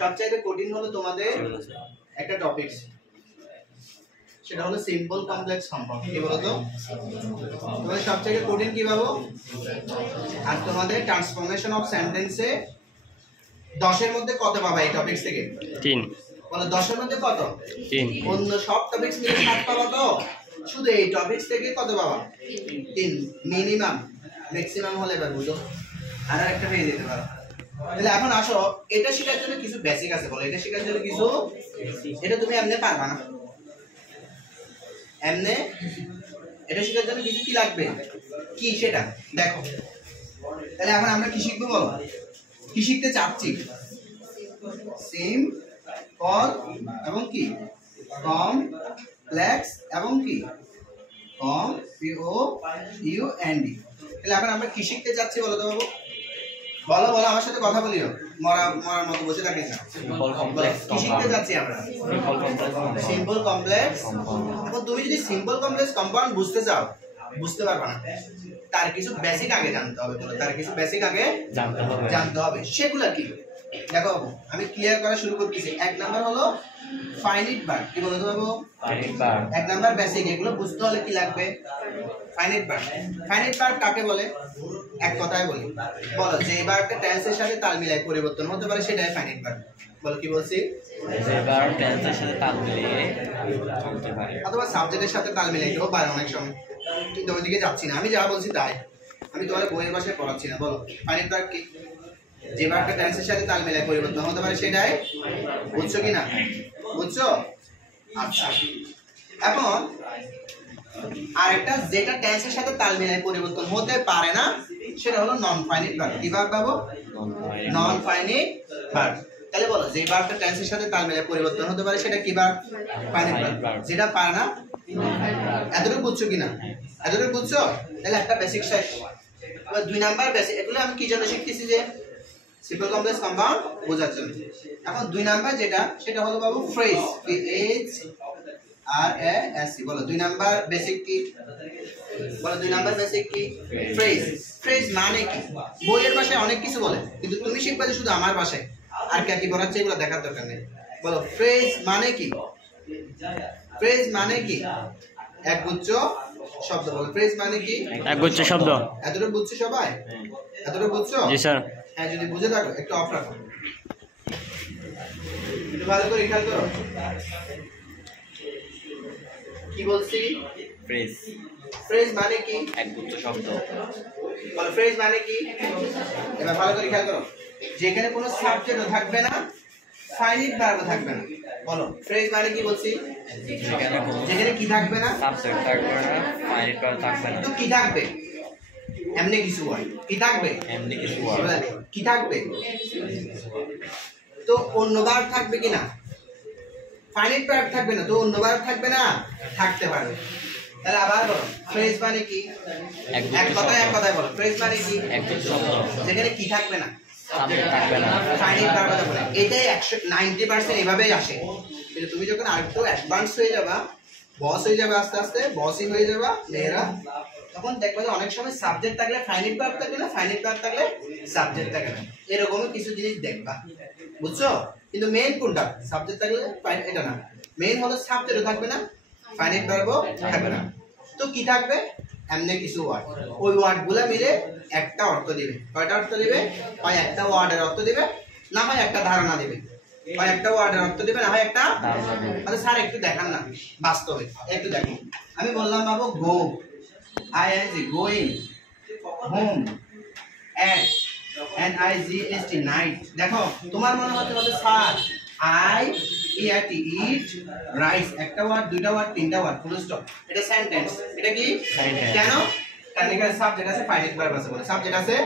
সবচেয়ে কঠিন হলো তোমাদের একটা টপিক, সেটা হলো সিম্পল কমপ্লেক্স কম্পাউন্ড। কি বলতো তোমাদের সবচেয়ে কঠিন কি ভাবো? আর তোমাদের ট্রান্সফরমেশন অফ সেন্টেন্সে 10 এর মধ্যে কত পাবা এই টপিকস থেকে? 3। বলো 10 এর মধ্যে কত? 3। অন্য সব টপিকস মিলে 7 পাবা, তো শুধু এই টপিকস থেকে কত পাবা? 3 মিনিমাম। ম্যাক্সিমাম হলে এবার বুঝো আর একটা পেয়ে যেতে পারো। তাহলে এখন আসো, এটা শেখার জন্য কিছু বেসিক আছে। বলো এটা শেখার জন্য কিছু, এটা তুমি এমনি পারবা না এমনি। এটা শেখার জন্য কিছু কি লাগবে, কি সেটা দেখো। তাহলে এখন আমরা কি শিখবো বলো? কি শিখতে চাচ্ছি? সিম্পল এবং কি কমপ্লেক্স এবং কি COMPOUND। তাহলে এখন আমরা কি শিখতে চাচ্ছি বলো তো বাবু? বলো বলো, আমার সাথে কথা বলিও, মরার মতো বসে থাকিস না। কি শিখতে যাচ্ছি আমরা? Simple complex. এখন তুমি যদি সিম্পল কমপ্লেক্স কম্পাউন্ড বুঝতে চাও, বুঝতে পারবে না, তার কিছু বেসিক আগে জানতে হবে। বলো তার কিছু বেসিক আগে জানতে হবে। সেগুলা কি দেখো, আমি ক্লিয়ার করা শুরু করতেছি। 1 নাম্বার হলো ফাইনাইট ভার্ব। কি বলতো বাবু? Finite verb 1 number basic. এগুলো বুঝতে হলে কি লাগবে? Finite verb. ফাইনাইট ভার্ব কাকে বলে? এক কথায় বলি, বলো যে ভার্বটা টেন্সের সাথে তাল মিলিয়ে পরিবর্তন হতে পারে সেটাই ফাইনাইট ভার্ব। বলো কি বলছি? যে ভার্ব টেন্সের সাথে তাল মিলিয়ে চলতে পারে, অথবা সাবজেক্টের সাথে তাল মিলাইতেও পারে অনেক সময়। কিন্তু ওইদিকে যাচ্ছি না, আমি যা বলছি তাই। আমি তোমার বইয়ের ভাষায় পড়াচ্ছি না। বলো ফাইনাইট ভার্ব কি? যে ভার্বটা টেন্সের সাথে তাল মিলিয়ে পরিবর্তন হতে পারে সেটাই। বুঝছো কি না? বুঝছো? আচ্ছা, এখন আরেকটা যেটা টেন্সের সাথে তাল মিলিয়ে পরিবর্তন হতে পারে না সেটা হলো নন ফাইনাইট ভার্ব। কি ভার্ব পাবো? নন ফাইনাইট ভার্ব। তাহলে বলো যে ভার্বটা টেন্সের সাথে তাল মিলিয়ে পরিবর্তন হতে পারে সেটা কি ভার্ব? Finite verb. যেটা পারে না, এতটুকু বুঝছো কিনা? এতটুকু বুঝছো? তাহলে একটা বেসিক শেষ। এবার 2 নাম্বার বেসিক। এগুলো আমি কি জন্য শিখতেছি? যে সিম্পল কমপ্লেক্স কম্পাউন্ড বোঝার জন্য। এখন 2 নাম্বার যেটা, সেটা হলো বাবু ফ্রেজ। FRASE। বলো 2 নাম্বার বেসিক কি? বলো 2 নাম্বার বেসিক কি? ফ্রেজ। ফ্রেজ মানে কি? বইয়ের ভাষায় অনেক কিছু বলে, কিন্তু তুমি শিখবা যে শুধু আমার ভাষায়। আর কি বলাচ্ছে এগুলো দেখার দরকার নেই। বলো ফ্রেজ মানে কি? ফ্রেজ মানে কি? একগুচ্ছ শব্দ। বলো ফ্রেজ মানে কি? একগুচ্ছ শব্দ। এতটুকু বুঝছো সবাই? এতটুকু বুঝছো? জি স্যার। হ্যাঁ, যদি বুঝে থাকো একটু অফ রাখো, একটু ভালো করে খেয়াল করো। কি বলছি? ফ্রেজ। ফ্রেজ মানে কি? একগুচ্ছ শব্দ। বলো ফ্রেজ মানে কি? এবার ভালো করে খেয়াল করো। যেখানে কোনো সাবজেক্টও থাকবে না, ফাইনাইট ভার্বও থাকবে না। বলো ফ্রেজ মানে কি বলছি? যেখানে কি থাকবে না? সাবজেক্ট থাকবে না, ফাইনাইট ভার্ব থাকবে না। তো কি থাকবে? এমনি কিছু হয়। কি থাকবে? এমনি কিছু ওয়ার্ড। কি থাকবে? তো অন্য ভার্ব থাকবে কিনা? ফাইনাইট ভার্ব থাকবে না, তো অন্য ভার্ব থাকবে না? থাকতে পারে। তাহলে আবার বলো ফ্রেজ মানে কি? এক কথায় বলো ফ্রেজ মানে কি? একগুচ্ছ শব্দ। যেখানে কি থাকবে না? সাবজেক্ট থাকবে না, ফাইনাইট ভার্ব থাকবে না। এটাই 90% এভাবেই আসে। কিন্তু তুমি যখন আরেকটু অ্যাডভান্স হয়ে যাবা, বস হয়ে যাবে, আস্তে আস্তে বসই হয়ে যাবা মেয়েরা, তখন দেখবে যে অনেক সময় সাবজেক্ট থাকলে ফাইনাইট ভার্ব থাকবে না, ফাইনাইট ভার্ব থাকলে সাবজেক্ট থাকবে না। এরকমই কিছু জিনিস দেখবা। বুঝছো? কিন্তু মেইন কোনটা? সাবজেক্ট থাকলে এটা না, মেইন হলো সাবজেক্টও থাকবে না, ফাইনাইট ভার্বও থাকবে না। তো কি থাকবে? এমনি কিছু ওয়ার্ড। ওই ওয়ার্ডগুলো মিলে একটা অর্থ দিবে। কয়টা অর্থ দিবে? হয় একটা ওয়ার্ডের অর্থ দিবে, না হয় একটা ধারণা দিবে। হয় একটা ওয়ার্ডের অর্থ দিবে, না হয় একটা ধারণা দিবে। আচ্ছা স্যার একটু দেখান না বাস্তবে, একটু দেখো। আমি বললাম বাবু গো, ING going, home, NIGHT night. দেখো তোমার মনে হতে হবে স্যার IEAT ইট রাইস, একটা ওয়ার্ড, দুইটা ওয়ার্ড, তিনটা ওয়ার্ড, ফুল স্টপ। এটা সেন্টেন্স। এটা কি? কেন? কারণ এখানে সাবজেক্ট আছে, ফাইনাইট ভার্ব আছে। বলে সাবজেক্ট আছে,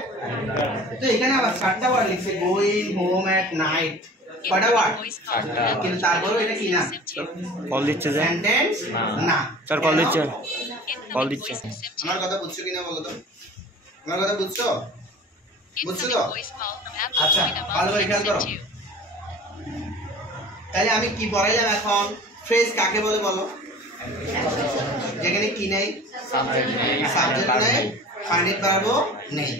তো এখানে আবার 4টা ওয়ার্ড লিখছে, গোইং, হোম, এট, নাইট। কয়টা ওয়ার্ড? 4টা। কিন্তু তারপরেও এটা কি না? কল দিচ্ছে যে সেন্টেন্স না। স্যার কল দিচ্ছে, কল দিচ্ছে। আমার কথা বুঝছো কিনা বলো তো? আমার কথা বুঝছো? বুঝছো তো? আচ্ছা ভালো করে খেয়াল করো। তাহলে আমি কি পড়াইলাম এখন? ফ্রেজ কাকে বলে বলো? যেখানে কি নেই? সাবজেক্ট নেই, ফাইনাইট ভার্বও নেই।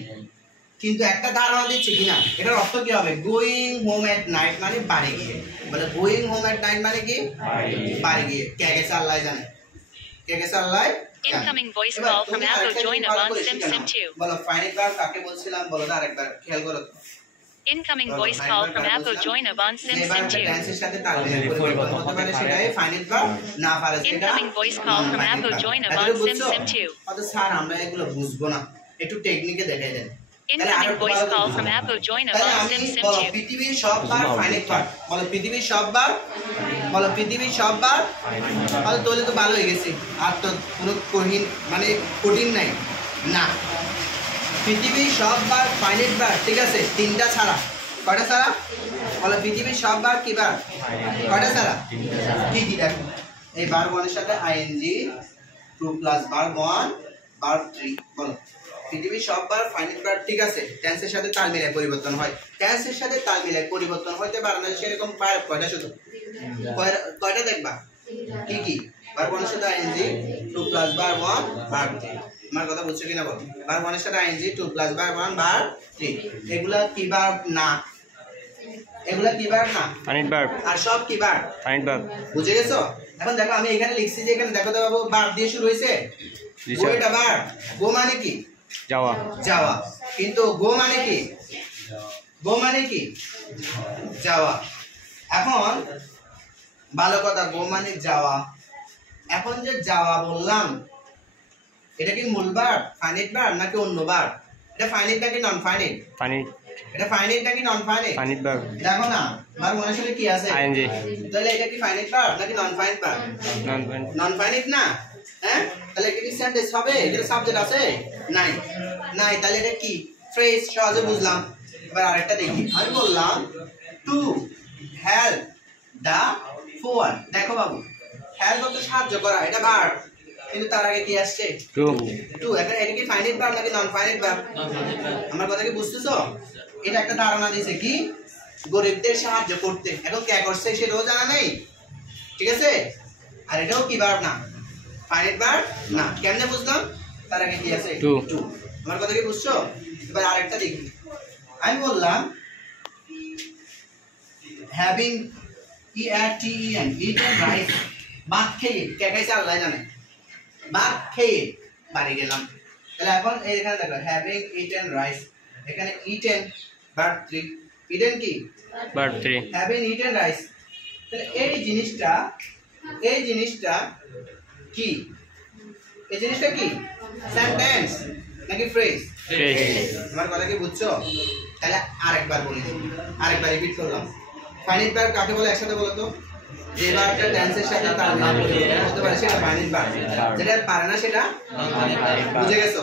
কিন্তু একটা ধারণা দিচ্ছে কিনা, এটার অর্থ কি হবে? গোয়িং হোম এট নাইট মানে বাড়ি গিয়ে, বলে গোয়িং হোম এট নাইট মানে কি? বাড়ি গিয়ে। কে গেছে আল্লাহ জানে, কে গেছে আল্লাহ। Incoming voice call from Apple join Avant Sim Sim 2. বলো ফাইনাইট ভার্ব কাকে বলছিলাম, বলো তো আরেকবার খেয়াল করো। Incoming voice call from Apple join Avant Sim Sim 2. টেন্সের সাথে তাল মিলিয়ে পরিবর্তন হতে পারে, সেটাই ফাইনাইট ভার্ব। না পারে সেটা Incoming voice call from Apple join Avant Sim Sim 2. অত স্যার আমরা এগুলো বুঝবো না, একটু টেকনিকে দেখাই দেন। Incoming voice call from Apple join Avant Sim Sim 2. পৃথিবীর সব বার ফাইনাইট ভার্ব, বলো পৃথিবীর সব বার, বলো পৃথিবীর সব বার। তাহলে তোলে তো ভালো হয়ে গেছে, আর তো কোনো কঠিন মানে কঠিন নাই না। পৃথিবীর সব বার ফাইনাইট ভার্ব, ঠিক আছে, তিনটা ছাড়া। কয়টা ছাড়া? বলো পৃথিবীর সব বার কি বার? কয়টা ছাড়া? কি কি দেখো, এই ভার্ব ওয়ানের সাথে ING, to plus verb one, verb three. বলো পৃথিবীর সব বার ফাইনাইট ভার্ব, ঠিক আছে, টেন্সের সাথে তাল মিলিয়ে পরিবর্তন হয়। টেন্সের সাথে তাল মিলিয়ে পরিবর্তন হইতে পারে না সেরকম ভার্ব কয়টা? শুধু কয়টা দেখবা? কি কি? ভার্ব ওয়ানের সাথে ING, to plus verb one, verb three. আমার কথা বুঝছো কিনা বলো? ভার্ব ওয়ানের সাথে ING, to plus verb one, verb three. এগুলা কি ভার্ব না? এগুলা কি ভার্ব না? Finite verb. আর সব কি ভার্ব? Finite verb. বুঝে গেছো? এখন দেখো আমি এখানে লিখছি যে, এখানে দেখো তো বাবু ভার্ব দিয়ে শুরু হইছে। গো এটা ভার্ব, গো মানে কি? যাওয়া। যাওয়া। কিন্তু গো মানে কি? গো মানে কি? যাওয়া। এখন ভালো কথা, গো মানে যাওয়া। এখন যে যাওয়া বললাম, এটা কি মূল ভার্ব, ফাইনাইট ভার্ব নাকি অন্য ভার্ব? এটা ফাইনাইট নাকি নন ফাইনাইট? ফাইনাইট। এটা ফাইনাইট নাকি নন ফাইনাইট? Finite verb. দেখো না, ভার্ব ওয়ানের সাথে কি আছে? আইএনজি। তাহলে এটা কি ফাইনাইট ভার্ব নাকি নন finite verb? Non finite. Non finite না, হ্যাঁ? তাহলে এটা কি সেন্টেন্স হবে? এটা সাবজেক্ট আছে? নাই, নাই। তাহলে এটা কি? ফ্রেজ। সহজে বুঝলাম। এবার আরেকটা দেখি, আমি বললাম টু হেল্প দা পুয়ার। দেখো বাবু, হেল্প বলতে সাহায্য করা, এটা ভার্ব, কিন্তু তার আগে কি আসছে? টু। টু। এখন এটা কি ফাইনাইট ভার্ব নাকি নন ফাইনাইট ভার্ব? আমার কথা কি বুঝতেছো? এটা একটা ধারণা দিয়েছে কি, গরিবদের সাহায্য করতে। এখন কে করছে সেটাও জানা নেই, ঠিক আছে? আর এটাও কি ভার্ব না, ফাইনাইট ভার্ব না। কেমনে বুঝলাম? তার আগে কি আছে? টু। টু। আমার কথা কি বুঝছো? এবার আরেকটা দেখি, আমি বললাম হ্যাভিং ইএন ইটেন রাইস, ভাত খেয়ে। কে খাইছে আল্লাহ জানে। ভাত খেয়ে বাড়ি গেলাম। তাহলে এখন এখানে দেখো হ্যাভিং ইটেন রাইস, এখানে ইটেন ভার্ব থ্রি, ইটেন কি? Verb three. Having eaten rice. তাহলে এই জিনিসটা কি? এই জিনিসটা কি? সেন্টেন্স নাকি ফ্রেজ? ফ্রেজ। আমার কথা কি বুঝছো? তাহলে আরেকবার বলি, আরেকবার রিপিট করলাম। ফাইনাইট ভার্ব কাকে বলে একসাথে বলো তো? যে ভার্বটা টেন্সের সাথে তাল মিলিয়ে হতে পারে সেটা ফাইনাইট ভার্ব, যেটা পারে না সেটা নন ফাইনাইট ভার্ব। বুঝে গেছো?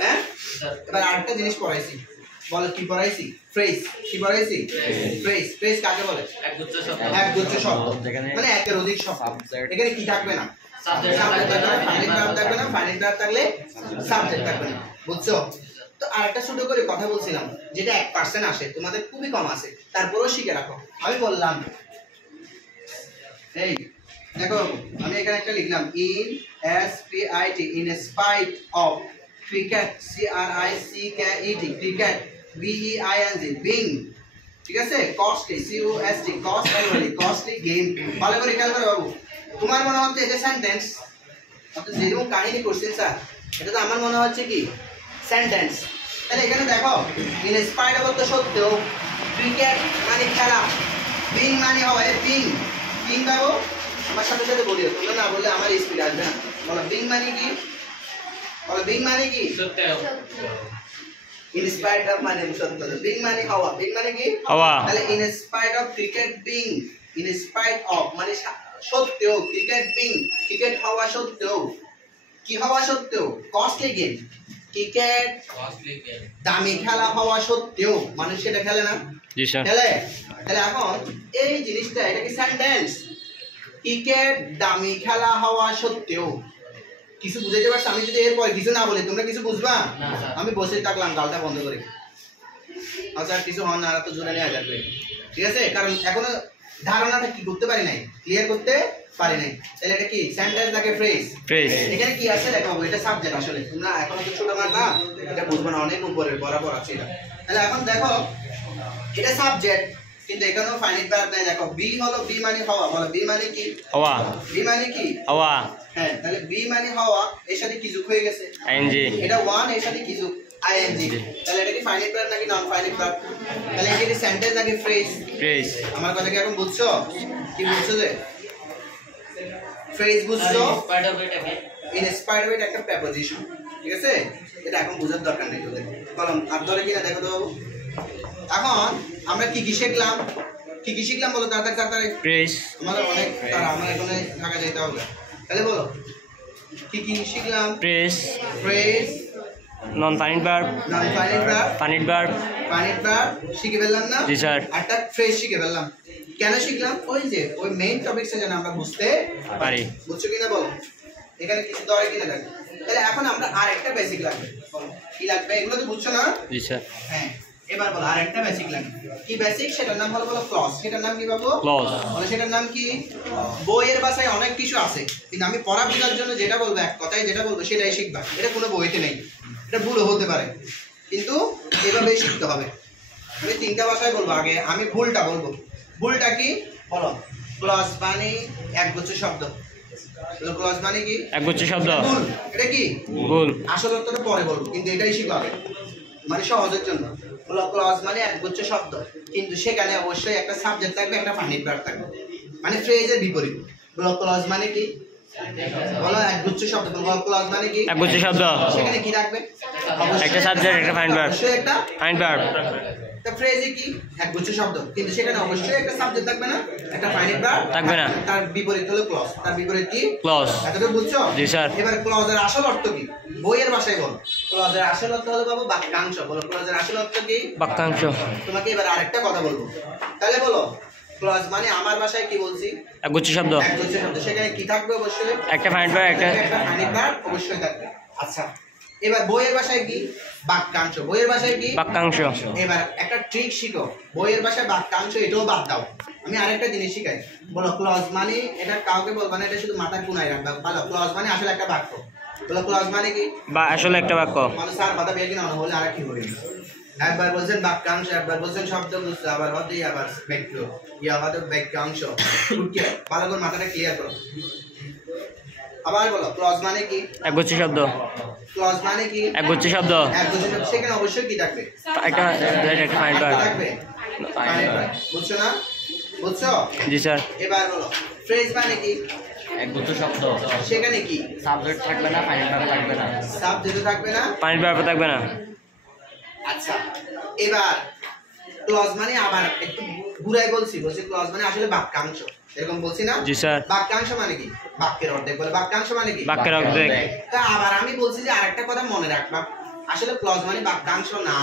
হ্যাঁ? এবার আরেকটা জিনিস পড়াইছি, বলো কি পড়াইছি? ফ্রেজ। কি পড়াইছি? ফ্রেজ। ফ্রেজ কাকে বলে? একগুচ্ছ শব্দ, মানে একের অধিক শব্দ। এখানে কি থাকবে না? সাবজেক্ট থাকবে না, ফাইনাইট ভার্ব থাকবে না, ফাইনাইট ভার্ব থাকলে সাবজেক্ট থাকবে না। বুঝছো? তো আরেকটা ছোট করে কথা বলছিলাম, যেটা 1% আসে, তোমাদের খুবই কম আছে, তারপরেও শিখে রাখো। আমি বললাম এই দেখো, আমি এখানে একটা লিখলাম in SPIT, in spite of cricket, CRICKET, cricket, BEING, being, ঠিক আছে? Costly, COST, costly game. ভালো করে খেয়াল করো বাবু। তোমার মনে হচ্ছে এটা সেন্টেন্স, যেরকম কাহিনী করছেন স্যার, এটা তো আমার মনে হচ্ছে কি সেন্টেন্স। তাহলে এখানে দেখো ইন স্পাইট অফ তো সত্য, ক্রিকেট মানে খেলা, বিং মানে হয় বিং। বিং বাবু আমার সাথে সাথে বলিও, তোমরা না বললে আমার স্পিড আসবে না। বলো বিং মানে কি? বলো বিং মানে কি? সত্য। ইন স্পাইট অফ মানে সত্য, বিং মানে হওয়া, বিং মানে কি? হওয়া। তাহলে in spite of cricket being, in spite of মানে সত্ত্বেও, ক্রিকেট বিং, ক্রিকেট হওয়া সত্ত্বেও, কি হওয়া সত্ত্বেও? কস্টলি গেম, ক্রিকেট দামি খেলা হওয়া সত্ত্বেও মানুষ সেটা খেলে না, জি স্যার। খেলে। তাহলে এখন এই জিনিসটা, এটা কি সেন্টেন্স? ক্রিকেট দামি খেলা হওয়া সত্ত্বেও, কিছু বুঝাইতে পারছো? আমি যদি এরপর কিছু না বলি তোমরা কিছু বুঝবা? আমি বসে থাকলাম গালটা বন্ধ করে। আচ্ছা কিছু হন না, আর তো জোরে নিয়ে যাবে, ঠিক আছে? কারণ এখনো ধারণাটা কি করতে পারি নাই, ক্লিয়ার করতে পারি নাই। তাহলে এটা কি সেন্টেন্স নাকি ফ্রেজ? ফ্রেজ। এখানে কি আছে দেখো, এটা সাবজেক্ট। আসলে তোমরা এখন তো ছোট মান না, এটা বুঝবে না, অনেক উপরের বরাবর আছে এটা। তাহলে এখন দেখো এটা সাবজেক্ট, কিন্তু এখানেও ফাইনাইট ভার্ব নাই। দেখো বি হলো, বি মানে হওয়া, বলো বি মানে কি? হওয়া। বি মানে কি? হওয়া। হ্যাঁ, তাহলে বি মানে হওয়া, এর সাথে কি যোগ হয়ে গেছে? আইএনজি। এটা ওয়ান, এর সাথে কি যোগ? আইএনজি। তাহলে এটা কি ফাইনাইট ভার্ব নাকি নন ফাইনাইট ভার্ব? তাহলে এটা কি সেন্টেন্স নাকি ফ্রেজ? ফ্রেজ। আমার কথা কি এখন বুঝছো? কি বুঝছো যে ফ্রেজ বুঝছো? ইনস্পায়ার্ড উইথ একটা প্রেপোজিশন, ঠিক আছে? এটা এখন বোঝার দরকার নেই তোদের। কলম আর ধরে কিনা দেখো তো বাবু। এখন আমরা কি কি শিখলাম? কি কি শিখলাম বলো তাড়াতাড়ি তাড়াতাড়ি। ফ্রেজ। আমাদের অনেক তারা, আমরা এখানে ঢাকা যেতে হবে। তাহলে বলো কি কি শিখলাম? ফ্রেজ। ফ্রেজ, নন finite verb. Non finite verb, finite verb. Finite verb শিখে ফেললাম না? জি স্যার। একটা ফ্রেজ শিখে ফেললাম। কেন শিখলাম? ওই যে ওই মেইন টপিকসে যেন আমরা বুঝতে পারি। বুঝছো কিনা বলো? এখানে কিছু দরে কিনা লাগবে। তাহলে এখন আমরা আরেকটা বেসিক লাগবে। বলো কি লাগবে? এগুলো তো বুঝছো না? জি স্যার। হ্যাঁ, এবার বলো আরেকটা বেসিক লাগবে। কি বেসিক? সেটার নাম হলো ক্লজ। সেটার নাম কি বাবু? ক্লজ। বলো সেটার নাম কি? বইয়ের ভাষায় অনেক কিছু আছে, কিন্তু আমি পড়া বোঝার জন্য যেটা বলবো, এক কথায় যেটা বলবো সেটাই শিখবা। এটা কোনো বইতে নেই, এটা ভুলও হতে পারে, কিন্তু এভাবেই শিখতে হবে। আমি তিনটা ভাষায় বলবো, আগে আমি ভুলটা বলবো। ভুলটা কি বলো? ক্লজ মানে একগুচ্ছ শব্দ। ক্লজ মানে কি? একগুচ্ছ শব্দ। ভুল। এটা কি ভুল? আসল অর্থটা পরে বলবো, কিন্তু এটাই শিখতে হবে, মানে সহজের জন্য। বলো ক্লজ মানে একগুচ্ছ শব্দ, কিন্তু সেখানে অবশ্যই একটা সাবজেক্ট থাকবে, একটা ফাইনাইট ভার্ব থাকবে, মানে ফ্রেজের বিপরীত। বলো ক্লজ মানে কি? বলো একগুচ্ছ শব্দ। বলো ক্লজ মানে কি? একগুচ্ছ শব্দ। সেখানে কি থাকবে? একটা সাবজেক্ট, একটা ফাইনাইট ভার্ব। অবশ্যই একটা ফাইনাইট ভার্ব। তা ফ্রেজে কি? একগুচ্ছ শব্দ, কিন্তু সেখানে অবশ্যই একটা সাবজেক্ট থাকবে না, একটা ফাইনাইট ভার্ব থাকবে না। তার বিপরীত হলো ক্লজ। তার বিপরীত কি? ক্লজ। এতটুকু বুঝছো? জি স্যার। এবার ক্লজের আসল অর্থ কি? বইয়ের ভাষায় বলো। ক্লজের আসল অর্থ হলো বাবু বাক্যাংশ। বলো ক্লজের আসল অর্থ কি? বাক্যাংশ। তোমাকে এবার আরেকটা কথা বলবো, তাহলে বলো ক্লজ মানে আমার ভাষায় কি বলছি? একগুচ্ছ শব্দ। একগুচ্ছ শব্দ। সেখানে কি থাকবে? অবশ্যই একটা ফাইনাইট ভার্ব, একটা ফাইনাইট ভার্ব অবশ্যই থাকবে। আচ্ছা, এবার বইয়ের ভাষায় কি? বাক্যাংশ। বইয়ের ভাষায় কি? বাক্যাংশ। এবার একটা ট্রিক শিখো, বইয়ের ভাষায় বাক্যাংশ এটাও বাদ দাও। আমি আরেকটা জিনিস শিখাই। বলো ক্লজ মানে, এটা কাউকে বলবা না, এটা শুধু মাথার কোনায় রাখবা। ভালো, ক্লজ মানে আসলে একটা বাক্য। বলো ক্লজ মানে কি? বা আসলে একটা বাক্য। মানে স্যার বাধা বের কিনা হলে আর কি হবে? একবার বলছেন বাক্যাংশ, একবার বলছেন শব্দগুচ্ছ, আবার হতে আবার বাক্য, ইয়া হতে বাক্যাংশ। উঠিয়ে ভালো করে মাথাটা ক্লিয়ার করো। আবার বলো ক্লজ মানে কি? একগুচ্ছ শব্দ। ক্লজ মানে কি? একগুচ্ছ শব্দ। একগুচ্ছ শব্দ। সেখানে অবশ্যই কি থাকবে? একটা ফাইনাইট একটা ভার্ব থাকবে। বুঝছো না? বুঝছো? জি স্যার। এবার বলো ফ্রেজ মানে কি? একগুচ্ছ শব্দ। সেখানে কি? সাবজেক্ট থাকবে না, ফাইনাইট ভার্ব থাকবে না। সাবজেক্ট থাকবে না, ফাইনাইট ভার্ব থাকবে না। আচ্ছা, এবার ক্লজ মানে আবার একটু ঘুরাই বলছি ক্লজ মানে আসলে বাক্যাংশ, এরকম বলছি না? জি স্যার। বাক্যাংশ মানে কি? বাক্যের অর্ধেক। বলে বাক্যাংশ মানে কি? বাক্যের অর্ধেক। তা আবার আমি বলছি যে আরেকটা কথা মনে রাখবা, আসলে ক্লজ মানে বাক্যাংশ না,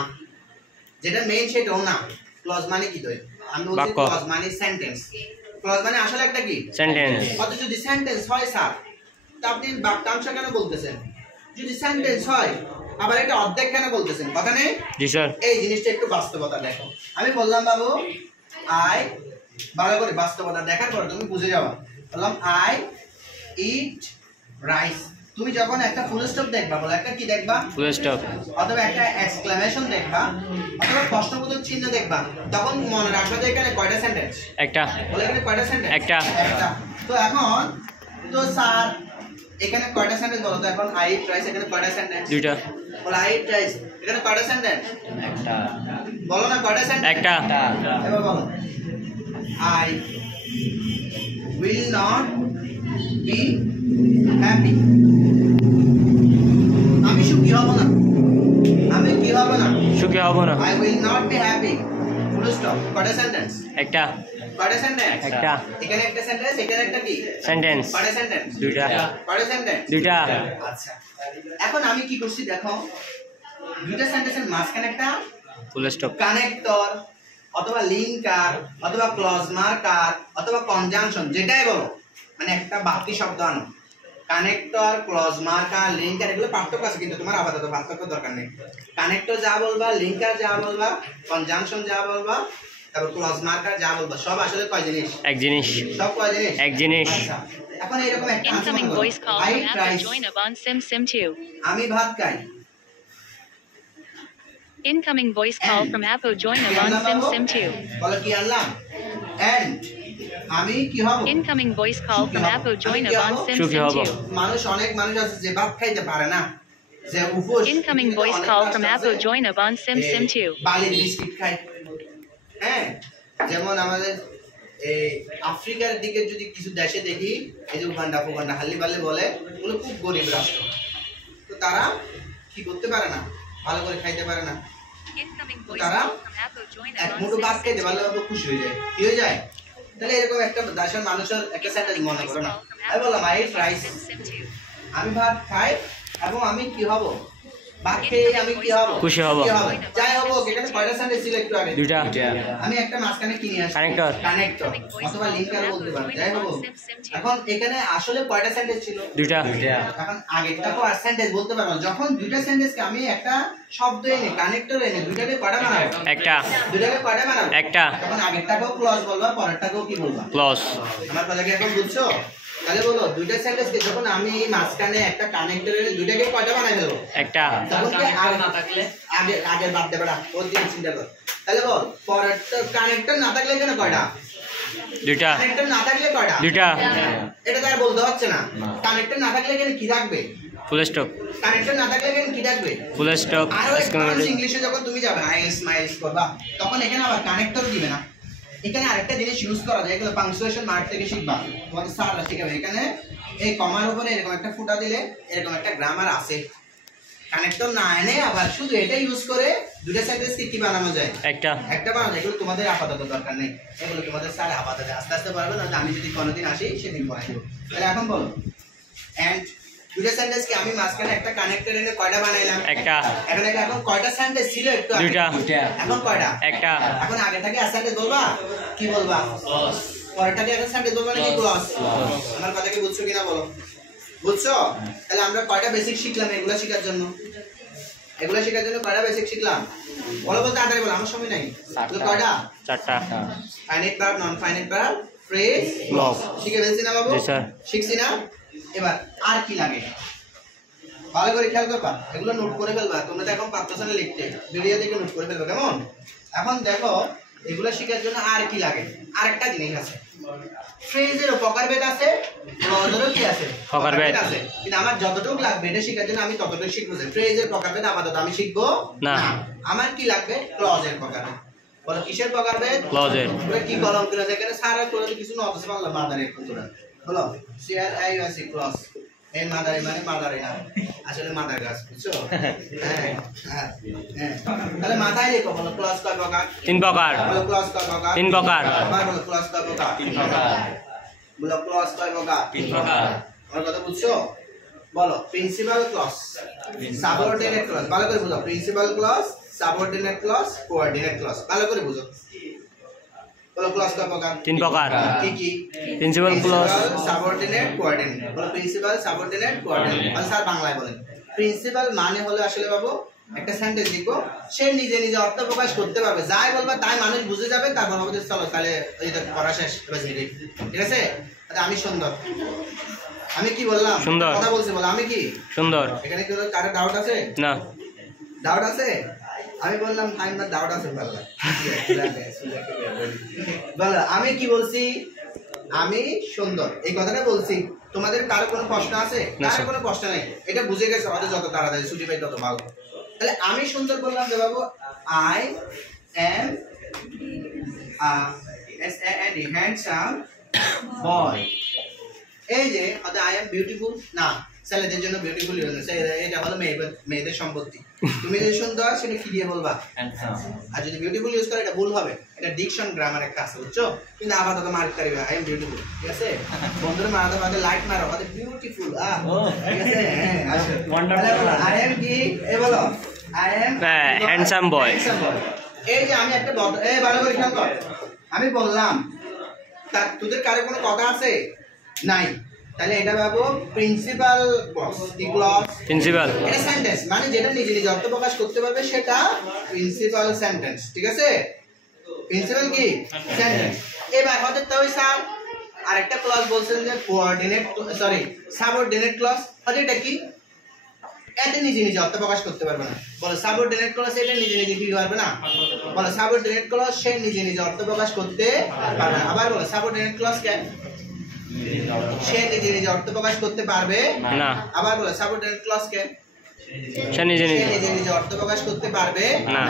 যেটা মেইন সেটাও না। ক্লজ মানে কি? তো আমি বলছি বাক্য। ক্লজ মানে সেন্টেন্স। ক্লজ মানে আসলে একটা কি? সেন্টেন্স। অথচ যদি সেন্টেন্স হয় স্যার, তা আপনি বাক্যাংশ কেন বলতেছেন? যদি সেন্টেন্স হয় আবার এটা অর্ধেক কেন বলতেছেন? কথা নেই? জি স্যার। এই জিনিসটা একটু বাস্তবতা দেখো। আমি বললাম বাবু আই, ভালো করে বাস্তবতা দেখার পর তুমি বুঝে যাবা। বললাম আই ইট রাইস। তুমি যখন একটা ফুল স্টপ দেখবা, বলো একটা কি দেখবা? Full stop. অথবা একটা এক্সক্লেমেশন দেখবা, অথবা প্রশ্নবোধক চিহ্ন দেখবা, তখন মনে রাখবা যে এখানে কয়টা সেন্টেন্স? একটা। বলে এখানে কয়টা সেন্টেন্স? একটা। একটা। তো এখন তো স্যার এখানে কয়টা সেন্টেন্স বলো তো? এখন আই ইট রাইস, এখানে কয়টা সেন্টেন্স? দুইটা। বলো আই ইট রাইস, এখানে কয়টা সেন্টেন্স? একটা। বলো না কয়টা সেন্টেন্স? একটা। এবার বলো I will not be happy. আমি সুখী হব না। আমি কি হব না? সুখী হব না। I will not be happy. Full stop. কয়টা সেন্টেন্স? একটা। কয়টা সেন্টেন্স? একটা। এখানে একটা সেন্টেন্স, এখানে একটা কি সেন্টেন্স। কয়টা সেন্টেন্স? দুইটা। কয়টা সেন্টেন্স? দুইটা। আচ্ছা, এখন আমি কি করছি দেখো, দুইটা সেন্টেন্সের মাঝখানে একটা ফুল স্টপ। কানেক্টর অথবা লিঙ্কার অথবা ক্লজ মার্কার অথবা কনজাংশন, যেটাই বলো, মানে একটা বাড়তি শব্দ আনো। কানেক্টর, ক্লজ মার্কার, লিঙ্কার, এগুলো পার্থক্য আছে, কিন্তু তোমার আপাতত পার্থক্য দরকার নেই। কানেক্টর যা বলবা, লিঙ্কার যা বলবা, কনজাংশন যা বলবা, তারপর ক্লজ মার্কার যা বলবো সব আসলে কয় জিনিস? এক জিনিস। সব কয় জিনিস? এক জিনিস। আচ্ছা এখন এরকম একটা Incoming voice call I from Apple price join on Sim 2. আমি ভাত খাই। Incoming voice call from Apple join কি on আনলাম বাবু? Sim 2. বলো কি আনলাম? and আমি কি হব? Incoming voice call from Apple join on Sim সুখী হব। 2. অনেক মানুষ আছে যে ভাত খাইতে পারে না, যে উপোস। Incoming voice call from Apple join on Sim 2. বালির বিস্কিট খায়। হ্যাঁ যেমন আমাদের এই আফ্রিকার দিকে যদি কিছু দেশে দেখি, এই যে উগান্ডা ফুগান্ডা হাল্লি বাল্লি বলে, ওগুলো খুব গরিব রাষ্ট্র, তো তারা কি করতে পারে না, ভালো করে খাইতে পারে না, Incoming voice তারা call from Apple join এক on মুঠো ভাত Sim খাইতে ভালো খুশি হয়ে যায়। কি হয়ে যায়? তাহলে এরকম একটা দেশের মানুষের একটা সেন্টেন্স মনে করো না। আমি বললাম আই ইট রাইস, Sim 2. আমি ভাত খাই এবং আমি কি হব? ভাত খেয়ে আমি কি হব? খুশি হব। যাই হব। এখানে কয়টা সেন্টেন্স ছিল একটু আগে? দুইটা। আমি একটা মাঝখানে কিনে আসি কানেক্টর। অথবা লিংকার বলতে পারো। যাই হব। এখন এখানে আসলে কয়টা সেন্টেন্স ছিল? দুইটা। এখন আগেরটা তো আর সেন্টেন্স বলতে পারবো না। যখন দুইটা সেন্টেন্সকে আমি একটা শব্দ এনে কানেক্টর এনে দুইটাকে কয়টা বানাবো? একটা। দুইটাকে কয়টা বানাবো? একটা। তখন আগেরটাকেও ক্লজ বলবা, পরেরটাকেও কি বলবা? ক্লজ। আমার কথা কি এখন বুঝছো? তাহলে বলো দুইটা সেন্টেন্সকে যখন আমি মাঝখানে একটা কানেক্টর এনে দুইটাকে কয়টা বানাই দেবো? একটা। তখন কি আগের বাদ দেবে না, ওর দিকে চিন্তা কর। তাহলে বল পরেরটা কানেক্টর না থাকলে এখানে কয়টা? দুইটা। কানেক্টর না থাকলে কয়টা? দুইটা। এটা তো আর বলতে হচ্ছে না। কানেক্টর না থাকলে এখানে কি থাকবে? Full stop. কানেক্টর না থাকলে এখানে কি থাকবে? Full stop. আরো একটু ইংলিশে যখন তুমি যাবে আইএস মাইলস করবা, তখন এখানে আবার কানেক্টর দিবে না। এখানে আরেকটা জিনিস ইউজ করা যায়, এগুলো পাংচুয়েশন মার্ক থেকে শিখবা, তোমাদের স্যাররা শিখাবে। এখানে এই কমার উপরে এরকম একটা ফুটা দিলে এরকম একটা গ্রামার আছে। কানেক্টর না এনে আবার শুধু এটা ইউজ করে দুটো সেন্টেন্স কি বানানো যায়? একটা বানানো যায়। এগুলো তোমাদের আপাতত দরকার নেই, এগুলো তোমাদের স্যার আপাতত আস্তে আস্তে পারবে না। আমি যদি কোনোদিন আসি সেদিন পড়াই দেবো। তাহলে এখন বলো এন্ড দুটো সেন্টেন্স কি আমি মাঝখানে একটা কানেক্টর এনে কয়টা বানাইলাম? একটা। এখন কয়টা সেন্টেন্স ছিল একটু আগে? দুইটা। এখন কয়টা? একটা। এখন আগেটাকে সেন্টেন্স বলবা, কি বলবা? ক্লজ। পরেরটাকে এখন সেন্টেন্স বলবা নাকি ক্লজ? আমার কথা কি বুঝছো কিনা বলো? বুঝছো? তাহলে আমরা কয়টা বেসিক শিখলাম এগুলা শেখার জন্য? এগুলা শেখার জন্য কয়টা বেসিক শিখলাম? বলো বলতে তাড়াতাড়ি বলো, আমার সময় নাই। কয়টা? চারটা। Finite verb, non finite verb, phrase, clause. শিখে ফেলছি না বাবু? জি স্যার। শিখছি না? এবার আর কি লাগে ভালো করে খেয়াল করবা, এগুলো নোট করে ফেলবা। তোমরা তো এখন পারতেছো না লিখতে, ভিডিও দেখে নোট করে ফেলবা, কেমন? এখন দেখো এগুলো শেখার জন্য আর কি লাগে? আরেকটা জিনিস আছে, ফ্রেজেরও প্রকারভেদ আছে, ক্লজেরও কি আছে? প্রকারভেদ আছে। কিন্তু আমার যতটুকু লাগবে এটা শেখার জন্য আমি ততটুকু শিখবো। ফ্রেজের প্রকারভেদ আপাতত আমি শিখবো না। আমার কি লাগবে? ক্লজের প্রকারভেদ। বলো কিসের প্রকারভেদ? ক্লজের। পুরো কি কলম করে এখানে সারা করে কিছু না অবশ্য বাংলা মাদারের পুরো বলো সিআর আই ওয়াস ক্লজ। এই মাদারি মানে মাদারি না, আসলে মাদার গাছ, বুঝছো? হ্যাঁ হ্যাঁ হ্যাঁ। তাহলে মাথায় রেখো, বলো ক্লজ কয় প্রকার? তিন প্রকার। বলো ক্লজ কয় প্রকার? তিন প্রকার। বলো ক্লজ কয় প্রকার? তিন প্রকার। বলো ক্লজ কয় প্রকার? তিন প্রকার। আমার কথা বুঝছো? বলো প্রিন্সিপাল ক্লজ, সাবঅর্ডিনেট ক্লজ। ভালো করে বুঝো, principal clause, subordinate clause, coordinate clause. ভালো করে বুঝো। বলো ক্লজ কয় প্রকার? তিন প্রকার। কি কি? Principal clause, subordinate, coordinate. বলো প্রিন্সিপাল, সাবঅর্ডিনেট, কোঅর্ডিনেট। মানে স্যার বাংলায় বলেন। প্রিন্সিপাল মানে হলো আসলে বাবু একটা সেন্টেন্স লিখো, সে নিজে নিজে অর্থ প্রকাশ করতে পারবে, যাই বলবা তাই মানুষ বুঝে যাবে, তারপর হবে চলো তাহলে ওইটা পড়া শেষ, ঠিক আছে? আমি সুন্দর, আমি কি বললাম? সুন্দর কথা বলছি, বলো আমি কি সুন্দর। এখানে কি কারো ডাউট আছে? না। ডাউট আছে? আমি বললাম আমার ডাউট আছে। বলো আমি কি বলছি? আমি সুন্দর, এই কথাটা বলছি। তোমাদের কারো কোনো প্রশ্ন আছে? কারো কোনো প্রশ্ন নাই, এটা বুঝে গেছে আমাদের যত তাড়াতাড়ি ছুটি পাই তত ভালো। তাহলে আমি সুন্দর বললাম যে বাবু আই এম হ্যান্ডসাম বয়। এই যে আই এম বিউটিফুল না, ছেলেদের জন্য বিউটিফুল এটা হলো মেয়েদের সম্পত্তি। তুমি যদি সুন্দর সেটা কি দিয়ে বলবা? আর যদি বিউটিফুল ইউজ করে এটা ভুল হবে, এটা ডিকশন গ্রামার একটা আছে, বুঝছো? কিন্তু আপাতত মার্ক করিবে আই এম বিউটিফুল, ঠিক আছে? বন্ধুরা মারাতে মারাতে লাইট মারো, আমাদের বিউটিফুল, ঠিক আছে? আই এম কি? এই বলো আই এম হ্যান্ডসাম বয়। এই যে আমি একটা এই ভালো করে খেয়াল কর, আমি বললাম তার তোদের কারো কোনো কথা আছে? নাই। তাহলে এটা ভাবো প্রিন্সিপাল ক্লজ। কি ক্লজ? প্রিন্সিপাল। এটা সেন্টেন্স, মানে যেটা নিজে নিজে অর্থ প্রকাশ করতে পারবে সেটা প্রিন্সিপাল সেন্টেন্স, ঠিক আছে? প্রিন্সিপাল কি সেন্টেন্স। এবার হয়তো তো স্যার আরেকটা ক্লজ বলছেন যে কোঅর্ডিনেট সরি সাবঅর্ডিনেট ক্লজ, হয়তো এটা কি এটা নিজে নিজে অর্থ প্রকাশ করতে পারবে না। বলো সাবঅর্ডিনেট ক্লজ এটা নিজে নিজে কি পারবে না। বলো সাবঅর্ডিনেট ক্লজ সে নিজে নিজে অর্থ প্রকাশ করতে পারবে না। আবার বলো সাবঅর্ডিনেট ক্লজ কেন সে নিজে নিজে অর্থ প্রকাশ করতে পারবে না। আবার বলো সাবঅর্ডিনেট ক্লজ কেন সে নিজে নিজে অর্থ প্রকাশ করতে পারবে না।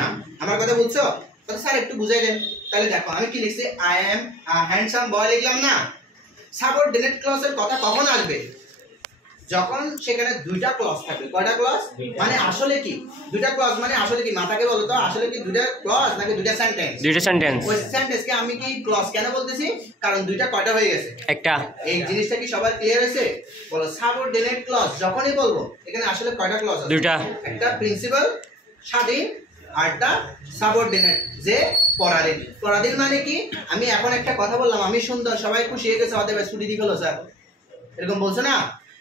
আমার কথা বুঝছো? তো স্যার একটু বুঝাই দেন। তাহলে দেখো আমি কি লিখছি, আই এম হ্যান্ডসাম বয় লিখলাম না। সাবঅর্ডিনেট ক্লজের কথা কখন আসবে? যখন সেখানে দুইটা ক্লজ থাকবে। কয়টা ক্লজ মানে আসলে কি দুইটা ক্লজ মানে আসলে কি মাথাকে বলো তো, আসলে কি দুইটা ক্লজ নাকি দুইটা সেন্টেন্স? দুইটা সেন্টেন্স। ওই সেন্টেন্সকে আমি কি ক্লজ কেন বলতেছি? কারণ দুইটা কয়টা হয়ে গেছে একটা। এই জিনিসটা কি সবার ক্লিয়ার হয়েছে? বলো সাবঅর্ডিনেট ক্লজ যখনই বলবো এখানে আসলে কয়টা ক্লজ আছে? দুইটা। একটা প্রিন্সিপাল স্বাধীন আর একটা সাবঅর্ডিনেট যে পরাধীন। পরাধীন মানে কি আমি এখন একটা কথা বললাম আমি সুন্দর সবাই খুশি হয়ে গেছে, অতএব ছুটি দিয়ে গেল স্যার এরকম বলছে না।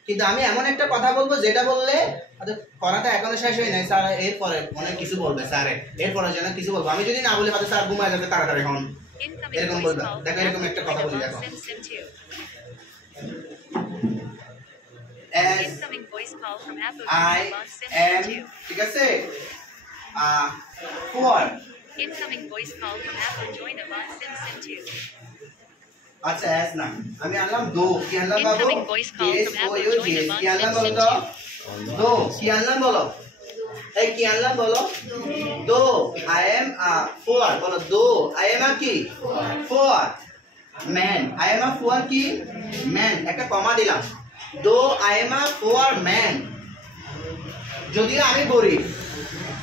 কিন্তু আমি এমন একটা কথা বলবো যেটা বললে পড়াটা এখনো শেষ হয় নাই স্যার, এরপরে অনেক কিছু বলবে স্যার, এরপরে যেন কিছু বলবো। আমি যদি না বলি হয়তো স্যার ঘুমায় যাবে তাড়াতাড়ি হন এরকম বলবে। দেখো এরকম একটা কথা বলি, দেখো Incoming voice call from Apple I Join Bus Sim am, 2. ঠিক আছে poor। Incoming voice call from Apple Join Bus Sim 2. আচ্ছা এস না আমি আনলাম দো, কি আনলাম বাবু? Incoming voice call এস from ও Apple ইউ জি Join এস, কি Bus আনলাম Sim বলো তো? 2. দো কি আনলাম বলো, এই কি আনলাম বলো? দো আই এম পোর, বলো দো আই এম কি পোর ম্যান, আই এম পোর কি ম্যান, একটা কমা দিলাম। Though I am poor man, যদিও আমি গরিব,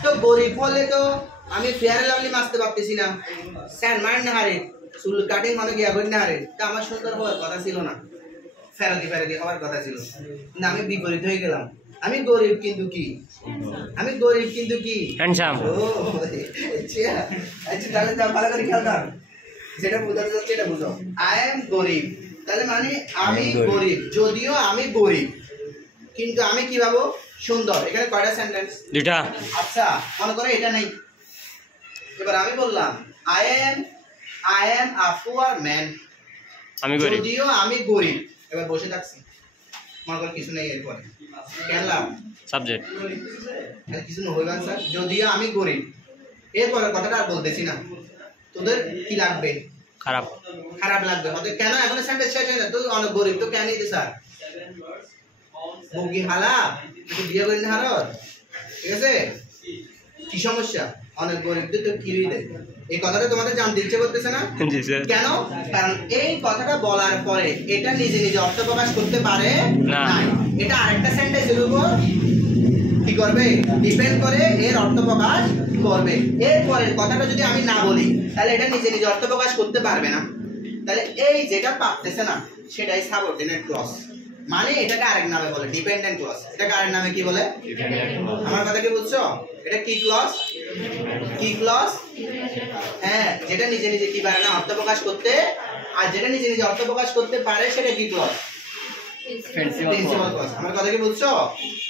তো গরিব হলে তো আমি ফেয়ার লাভলি মাসতে পারতেছি না, স্যান্ড মাইন্ড না হারে চুল কাটিং মানে গিয়া করি না হারে, তা আমার সুন্দর হওয়ার কথা ছিল না, ফেরাদি হওয়ার কথা ছিল, কিন্তু আমি বিপরীত হয়ে গেলাম। আমি গরিব কিন্তু কি, আমি গরিব কিন্তু কি হ্যান্ডসাম। ও আচ্ছা আচ্ছা, তাহলে যা ভালো করে খেয়াল কর, যেটা বোঝাতে যাচ্ছে এটা বুঝো। আই এম গরিব, তাহলে মানে আমি গরিব, যদিও আমি গরিব কিন্তু আমি কি ভাবো সুন্দর। এখানে কয়টা সেন্টেন্স? দুইটা। আচ্ছা মনে করো এটা নেই, এবার আমি বললাম I am a poor man, আমি গরিব, যদিও আমি গরিব। এবার বসে থাকছি, মনে করো কিছু নেই, এরপরে কেন লাভ সাবজেক্ট কিছু হইবান স্যার, যদিও আমি গরিব, এরপরে কথাটা আর বলতেছি না। তোদের কি লাগবে? খারাপ, খারাপ লাগবে। হয়তো কেন এখন সেন্টেন্স শেষ হয় না, তুই অনেক গরিব তো কেন দিতে স্যার মুগি হালা তুই বিয়ে করি না হারত, ঠিক আছে কি সমস্যা? অনেক গরিবদের তো কি দেয়, এই কথাটা তোমাদের জানতে ইচ্ছে করতেছে না? জি স্যার। কেন? কারণ এই কথাটা বলার পরে এটা নিজে নিজে অর্থ প্রকাশ করতে পারে না, এটা আরেকটা সেন্টেন্সের উপর কি করবে ডিপেন্ড করে এর অর্থ প্রকাশ করবে। এরপরে কথাটা যদি আমি না বলি তাহলে এটা নিজে নিজে অর্থ প্রকাশ করতে পারবে না। তাহলে এই যেটা পারতেছে না সেটাই সাবঅর্ডিনেট ক্লজ, মানে এটাকে আরেক নামে বলে ডিপেন্ডেন্ট ক্লজ। এটাকে আরেক নামে কি বলে? আমার কথা কি বুঝছো? এটা কি ক্লজ? কি ক্লজ? হ্যাঁ, যেটা নিজে নিজে কি পারে না অর্থ প্রকাশ করতে, আর যেটা নিজে নিজে অর্থ প্রকাশ করতে পারে সেটা কি ক্লজ? Principal clause. আমার কথা কি বুঝছো?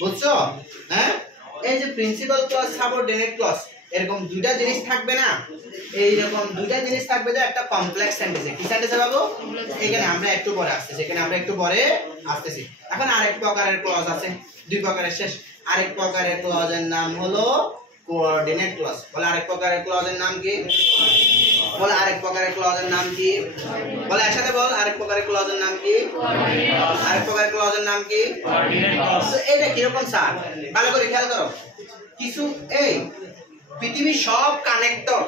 বুঝছো? হ্যাঁ, এই যে প্রিন্সিপাল ক্লজ সাবঅর্ডিনেট ক্লজ এরকম দুইটা জিনিস থাকবে না, এইরকম দুইটা জিনিস থাকবে যে একটা কমপ্লেক্স সেন্টেন্সে। কি সেন্টেন্সে পাবো? এখানে আমরা একটু পরে আসতেছি, এখানে আমরা একটু পরে আসতেছি। এখন আরেক প্রকারের ক্লজ আছে, দুই প্রকারের শেষ। আরেক প্রকারের ক্লজের নাম হলো কোঅর্ডিনেট ক্লজ। বলে আরেক প্রকারের ক্লজের নাম কি? বলে আরেক প্রকারের ক্লজের নাম কি? বলে একসাথে বল, আরেক প্রকারের ক্লজের নাম কি? আরেক প্রকারের ক্লজের নাম কি? তো এটা কিরকম স্যার? ভালো করে খেয়াল করো। কিছু এই পৃথিবীর সব কানেক্টর,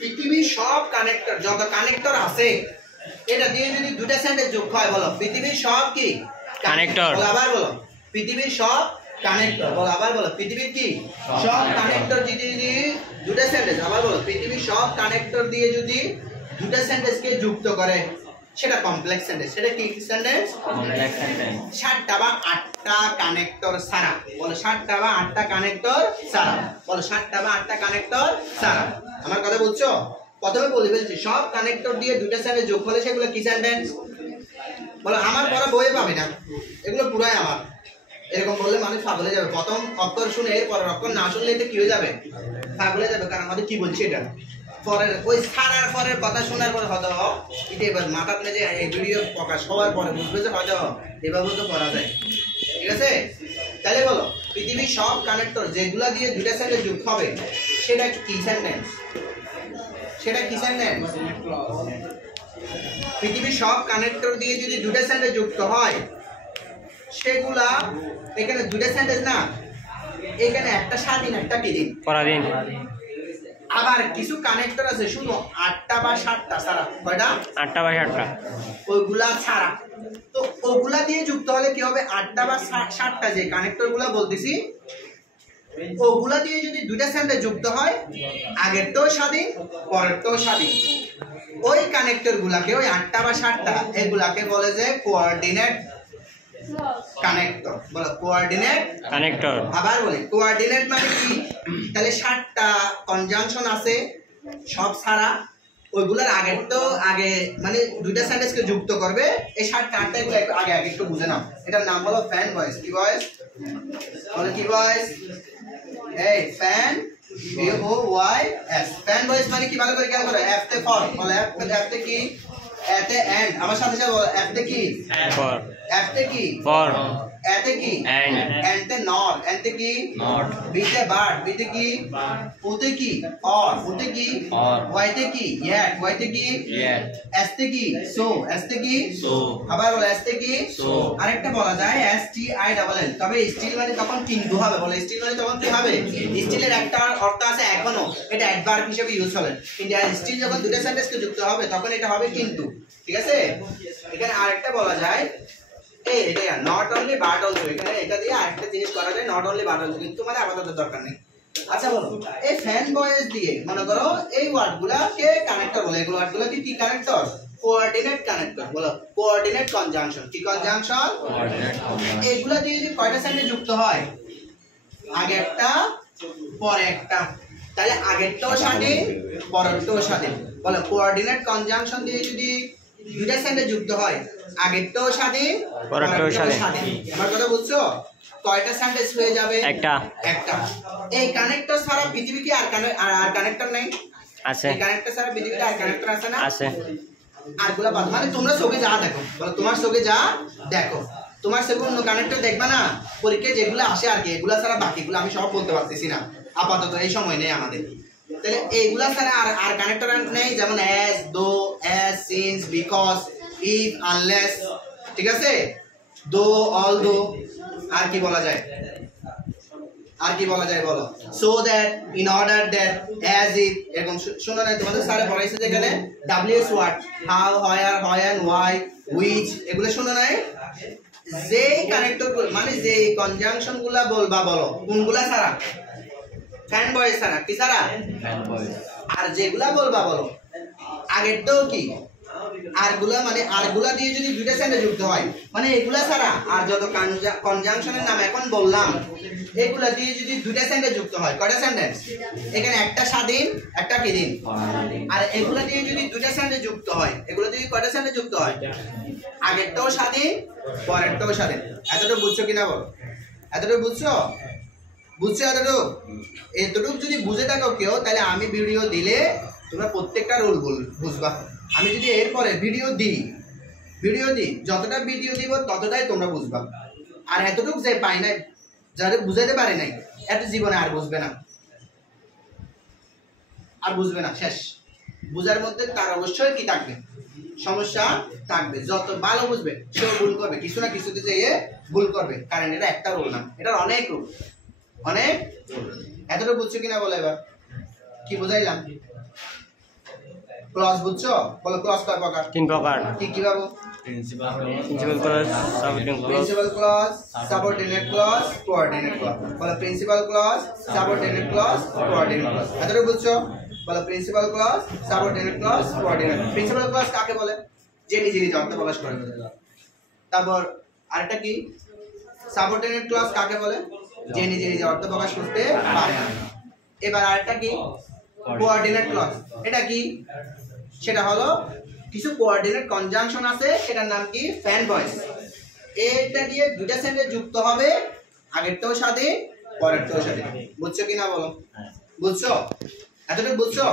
পৃথিবীর সব কানেক্টর যত কানেক্টর আছে এটা দিয়ে যদি দুটো সেন্টেন্স যোগ হয়, বলো পৃথিবীর সব কি কানেক্টর। বলো আবার বলো, পৃথিবীর সব কানেক্টর। বলো আবার বলো, পৃথিবীর কি সব কানেক্টর যদি দুটো সেন্টেন্স, আবার বলো পৃথিবীর সব কানেক্টর দিয়ে যদি দুটো সেন্টেন্সকে যুক্ত করে সেটা কমপ্লেক্স সেন্টেন্স। সেটা কি সেন্টেন্স? Complex sentence. 7টা বা 8টা কানেক্টর ছাড়া। বলো 7টা বা 8টা কানেক্টর ছাড়া। বলো 7টা বা 8টা কানেক্টর ছাড়া। আমার কথা বুঝছো? প্রথমে বলে ফেলছি সব কানেক্টর দিয়ে দুটো সেন্টেন্স যোগ হলে সেগুলো কি সেন্টেন্স? বলো আমার পড়া বইয়ে পাবে না, এগুলো পুরাই আমার। এরকম বললে মানুষ পাগল হয়ে যাবে। প্রথম অক্ষর শুনে এর পরের অক্ষর না শুনলে এটা কি হয়ে যাবে? পাগল হয়ে যাবে। কারণ আমাদের কি বলছি এটা পরের ওই সারার পরের কথা শোনার পরে হয়তো এটা এবার মাথা তুলে যে এই ভিডিও প্রকাশ হওয়ার পরে বুঝবে যে হয়তো এভাবেও তো করা যায়। ঠিক আছে, তাহলে বলো পৃথিবীর সব কানেক্টর যেগুলা দিয়ে দুইটা সাইডে যুক্ত হবে সেটা কি সেন্টেন্স? সেটা কি সেন্টেন্স? পৃথিবীর সব কানেক্টর দিয়ে যদি দুইটা সাইডে যুক্ত হয় সেগুলা এখানে দুইটা সেন্টেন্স না, এখানে একটা স্বাধীন একটা কি দিন পরাধীন। আবার কিছু কানেক্টর আছে শুধু 8টা বা 7টা ছাড়া, কয়টা? 8টা বা 7টা, ওইগুলা ছাড়া। তো ওগুলা দিয়ে যুক্ত হলে কি হবে? 8টা বা 7টা যে কানেক্টর গুলা বলতেছি ওগুলা দিয়ে যদি দুইটা সেন্টার যুক্ত হয় আগেরটাও স্বাধীন পরেরটাও স্বাধীন। ওই কানেক্টর গুলাকে ওই 8টা বা 7টা এগুলাকে বলে যে কোঅর্ডিনেট কানেক্টর। বলো কোঅর্ডিনেট কানেক্টর। আবার বলি কোঅর্ডিনেট মানে কি? তাহলে 7টা কনজাংশন আছে সব ছাড়া, ওইগুলোর আগের তো আগে মানে দুইটা সেন্টেন্সকে যুক্ত করবে এই 7টা 8টা এগুলো আগে আগে একটু বুঝে নাও। এটার নাম হলো ফ্যান ভয়েস। কি ভয়েস? বলো কি ভয়েস? এই ফ্যান VOYS। ফ্যান ভয়েস মানে কি? ভালো করে খেয়াল করো। এফ তে ফর, বলো এফ তে কি? এতে এন্ড। আমার সাথে সাথে বলো এফ তে কি? ফর। এফ তে কি? ফর। এতে কি? এন্ড। এন্ড তে নট। এন্ড তে কি? নট। বি তে বাট। বি তে কি? ও তে কি? অর। ও তে কি? অর। ওয়াই তে কি? ইয়েট। ওয়াই তে কি? ইয়েট। এস তে কি? সো। এস তে কি? সো। আবার বলো এস তে কি? সো। আরেকটা বলা যায় STILL। তবে স্টিল মানে তখন কিন্তু হবে। বলো স্টিল মানে তখন কি হবে? স্টিলের একটা অর্থ আছে এখনো, এটা অ্যাডভার্ব হিসেবে ইউজ হবে। কিন্তু স্টিল যখন দুটো সেন্টেন্সকে যুক্ত হবে তখন এটা হবে কিন্তু। ঠিক আছে, এখানে আরেকটা বলা যায় এটা নট অনলি বাট অলসো। এখানে এটা দিয়ে আরেকটা জিনিস করা যায়, নট অনলি বাট অলসো, কিন্তু মানে আপাতত দরকার নেই। আচ্ছা বলো এই ফ্যান ভয়েস দিয়ে মনে করো এই ওয়ার্ডগুলোকে কানেক্টর বলে। এগুলো ওয়ার্ডগুলো কি কানেক্টর? Coordinate connector. বলো কোঅর্ডিনেট কনজাংশন। কি কনজাংশন? কোঅর্ডিনেট। এগুলা দিয়ে যদি কয়টা সেন্টেন্স যুক্ত হয়? আগে একটা পরে একটা, তাহলে আগেরটাও স্বাধীন পরেরটাও স্বাধীন। বলো কোঅর্ডিনেট কনজাংশন দিয়ে যদি দুইটা সেন্টেন্স যুক্ত হয় আগেরটাও স্বাধীন পরেরটাও স্বাধীন। আমার কথা বুঝছো? কয়টা সেন্টেন্স হয়ে যাবে? একটা। একটা। এই কানেক্টর ছাড়া পৃথিবী কি আর কানেক্টর নাই? আছে। এই কানেক্টর ছাড়া পৃথিবীতে আর কানেক্টর আছে না? আছে। আরগুলা বাদ মানে তোমরা চোখে যা দেখো, বলো তোমার চোখে যা দেখো, তোমার চোখে অন্য কানেক্টর দেখবা না। পরীক্ষায় যেগুলো আসে আর কি, এগুলা ছাড়া বাকিগুলো আমি সব বলতে পারতেছি না আপাতত, এই সময় নেই আমাদের। তাহলে এইগুলা ছাড়া আর কানেক্টর নেই, যেমন অ্যাজ, দো, as, since, because, if, unless. ঠিক আছে, দো, অল দো। আর কি বলা যায়? আর কি বলা যায় বলো? So that, in order that, as if. এরকম শোনো না তোমাদের স্যারে পড়াইছে যেখানে WH word, how, where, when, why, which, এগুলো শোনো নাই? যে কানেক্টর মানে যে কনজাংশন গুলা বলবা বলো কোনগুলা ছাড়া? ফ্যান ভয়েস ছাড়া। কি ছাড়া? Fan voice. আর যেগুলা বলবা বলো আগেরটাও কি? আরগুলা মানে আরগুলা দিয়ে যদি দুইটা সেন্টেন্স যুক্ত হয় মানে এগুলা ছাড়া আর যত কনজাংশনের নাম এখন বললাম এগুলা দিয়ে যদি দুইটা সেন্টেন্স যুক্ত হয়, কয়টা সেন্টেন্স? এখানে একটা স্বাধীন একটা কি দিন। আর এগুলা দিয়ে যদি দুইটা সেন্টেন্স যুক্ত হয়, এগুলা দিয়ে কয়টা সেন্টেন্স যুক্ত হয়? আগেরটাও স্বাধীন পরেরটাও স্বাধীন। এতটুকু বুঝছো কিনা বলো? এতটুকু বুঝছো? বুঝছো এতটুকু? এতটুকু যদি বুঝে থাকো কেউ, তাহলে আমি ভিডিও দিলে তোমরা প্রত্যেকটা রুল বুঝবা। আমি যদি এরপরে ভিডিও দিই যতটা ভিডিও দিব ততটাই তোমরা বুঝবা। আর এতটুকু যে পাই নাই, যারা বুঝাতে পারে নাই, এত জীবনে আর বুঝবে না, আর বুঝবে না, শেষ। বুঝার মধ্যে তার অবশ্যই কি থাকবে? সমস্যা থাকবে। যত ভালো বুঝবে সেও ভুল করবে, কিছু না কিছুতে যেয়ে ভুল করবে, কারণ এটা একটা রুল না, এটার অনেক রুল, অনেক। এতটুকু বুঝছো কিনা বলো এবার? কি বুঝাইলাম? ক্লজ বুঝছো? বলো ক্লজ কয় প্রকার? 3 প্রকার। কি কি বাবু? Principal clause, subordinate clause. Principal clause, subordinate clause, coordinate clause. বলো principal clause, subordinate clause, coordinate clause. এতটুকু বুঝছো? বলো principal clause, subordinate clause, coordinate. Principal clause কাকে বলে? যে নিজে নিজে অর্থ প্রকাশ করে। তারপর আরেকটা কি? সাবঅর্ডিনেট ক্লজ কাকে বলে? যে নিজে নিজে অর্থ প্রকাশ করতে পারে না। এবার আরেকটা কি? Coordinate clause. এটা কি? সেটা হলো কিছু কোঅর্ডিনেট কনজাংশন আছে, সেটার নাম কি? Fan voice. এটা দিয়ে দুইটা সেন্টেন্স যুক্ত হবে, আগেরটাও স্বাধীন পরেরটাও স্বাধীন। বুঝছো কিনা বলো? বুঝছো? এতটুকু বুঝছো?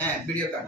হ্যাঁ, ভিডিও কাট।